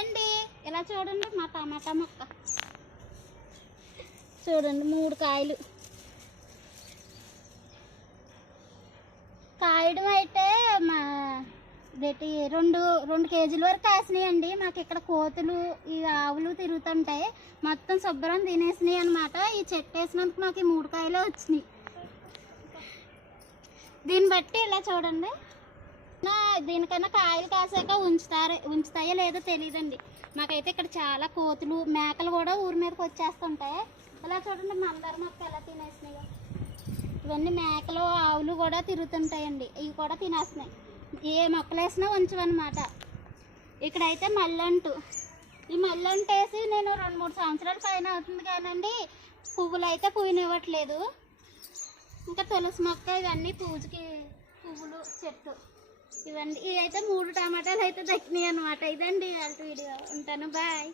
అండి ఇలా చూడండి మా టమాటా మొక్క చూడండి 3 కాయలు కాయడం అయితే మా ఇదేంటి 2 కేజీల వరకు కాసినాయండి. మాకు ఇక్కడ కోతులు ఈ ఆవులు తిరుగుతుంటాయి, మొత్తం శుభ్రం తినేసినాయి అనమాట. ఈ చెట్టు వేసినందుకు మాకు ఈ 3 కాయలే వచ్చినాయి. దీన్ని బట్టి ఇలా చూడండి, దీనికన్నా కాయలు కాసాక ఉంచుతాయో లేదో తెలియదండి. మాకైతే ఇక్కడ చాలా కోతులు మేకలు కూడా ఊరి మీదకి వచ్చేస్తుంటాయి. ఇలా చూడండి మందార మొక్క ఎలా తినేసినాయో. ఇవన్నీ మేకలు ఆవులు కూడా తిరుగుతుంటాయండి, ఇవి కూడా తినేస్తున్నాయి. ఏ మొక్కలు వేసినా ఉంచవన్నమాట. ఇక్కడైతే మల్లంటు, ఈ మల్లంటు వేసి నేను 2-3 సంవత్సరాల పైన అవుతుంది కానండి పువ్వులు అయితే పూయనివ్వట్లేదు. ఇంకా తులసి మొక్క ఇవన్నీ పూజకి పువ్వులు చెట్టు ఇవన్నీ. ఇవి అయితే 3 టమాటాలు అయితే దక్కినాయి అనమాట. ఇదండి వాళ్ళ వీడియో. ఉంటాను, బాయ్.